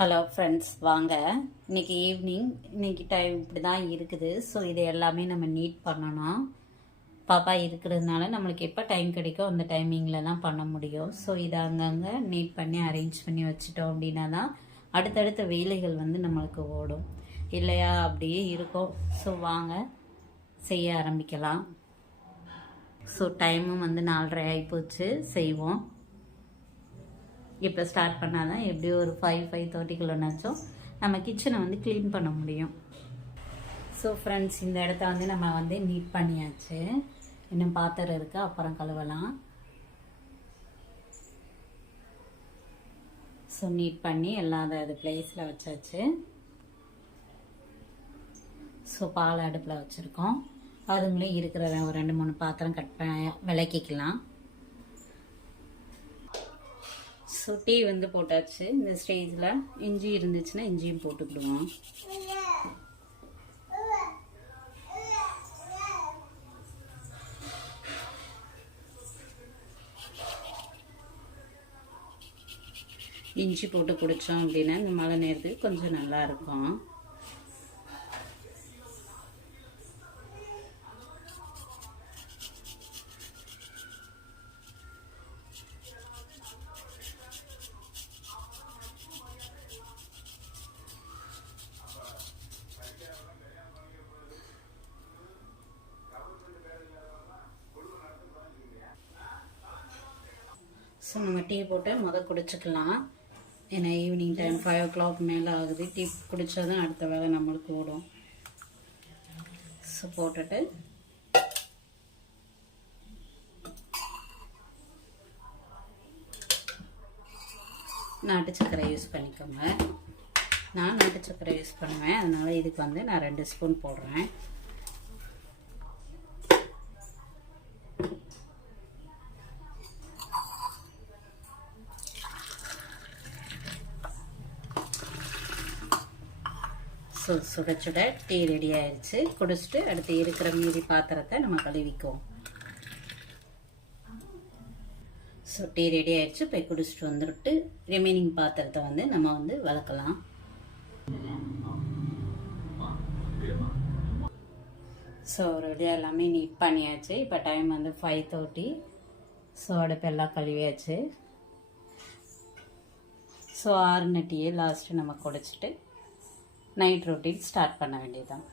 Hello friends, வாங்க. இன்னைக்கு evening, இன்னைக்கு டைம் இப்படி தான் இருக்குது. ஸோ இது எல்லாமே நம்ம நீட் பண்ணணும். பாப்பா இருக்கிறதுனால நம்மளுக்கு எப்போ டைம் கிடைக்கோ அந்த டைமிங்கில் தான் பண்ண முடியும். ஸோ இதை அங்கங்கே நீட் பண்ணி அரேஞ்ச் பண்ணி வச்சுட்டோம் அப்படின்னா தான் அடுத்தடுத்த வேலைகள் வந்து நம்மளுக்கு ஓடும் இல்லையா, அப்படியே இருக்கும். ஸோ வாங்க செய்ய ஆரம்பிக்கலாம். ஸோ டைமும் வந்து 4:30 ஆகிப்போச்சு, செய்வோம். இப்போ ஸ்டார்ட் பண்ணால் தான் எப்படி ஒரு 5-5:30 நம்ம கிச்சனை வந்து க்ளீன் பண்ண முடியும். ஸோ ஃப்ரெண்ட்ஸ், இந்த இடத்த வந்து நம்ம வந்து நீட் பண்ணியாச்சு. இன்னும் பாத்திரம் இருக்குது, அப்புறம் கழுவலாம். ஸோ நீட் பண்ணி எல்லாம் அது பிளேஸில் வச்சாச்சு. ஸோ பால் அடுப்பில் வச்சுருக்கோம். அதுங்களே இருக்கிற ஒரு 2-3 பாத்திரம் கட் பண்ண விளக்கிக்கலாம். ஸோ டீ வந்து போட்டாச்சு. இந்த ஸ்டேஜில் இஞ்சி இருந்துச்சுன்னா இஞ்சியும் போட்டுக்கிடுவோம். இஞ்சி போட்டு குடித்தோம் அப்படின்னா இந்த மழை நேரத்துக்கு கொஞ்சம் நல்லா இருக்கும். ஸோ நம்ம டீ போட்டு குடிச்சிக்கலாம். ஏன்னா ஈவினிங் டைம் 5 o'clock மேலே ஆகுது. டீ குடித்தா தான் அடுத்த வேலை நம்மளுக்கு ஓடும். ஸோ போட்டுட்டு நாட்டு சர்க்கரை யூஸ் பண்ணிக்கோங்க. நான் நாட்டு சர்க்கரை யூஸ் பண்ணுவேன், அதனால் இதுக்கு வந்து நான் 2 ஸ்பூன் போடுறேன். சுட சுட டீ ரெடி ஆயிடுச்சு. குடிச்சிட்டு அடுத்து இருக்கிற மீதி பாத்திரத்தை நம்ம கழுவிக்குவோம். ஸோ டீ ரெடி ஆயிடுச்சு. போய் குடிச்சிட்டு வந்துட்டு ரிமைனிங் பாத்திரத்தை வந்து நம்ம வந்து வளர்க்கலாம். ஸோ ரெடியாக எல்லாமே நீட் பண்ணியாச்சு. இப்போ டைம் வந்து 5:30. ஸோ அடுப்பெல்லாம் கழுவியாச்சு. ஸோ 6 டீயை லாஸ்ட்டு நம்ம குடிச்சிட்டு நைட் ரொட்டீன் ஸ்டார்ட் பண்ண வேண்டியதுதான்.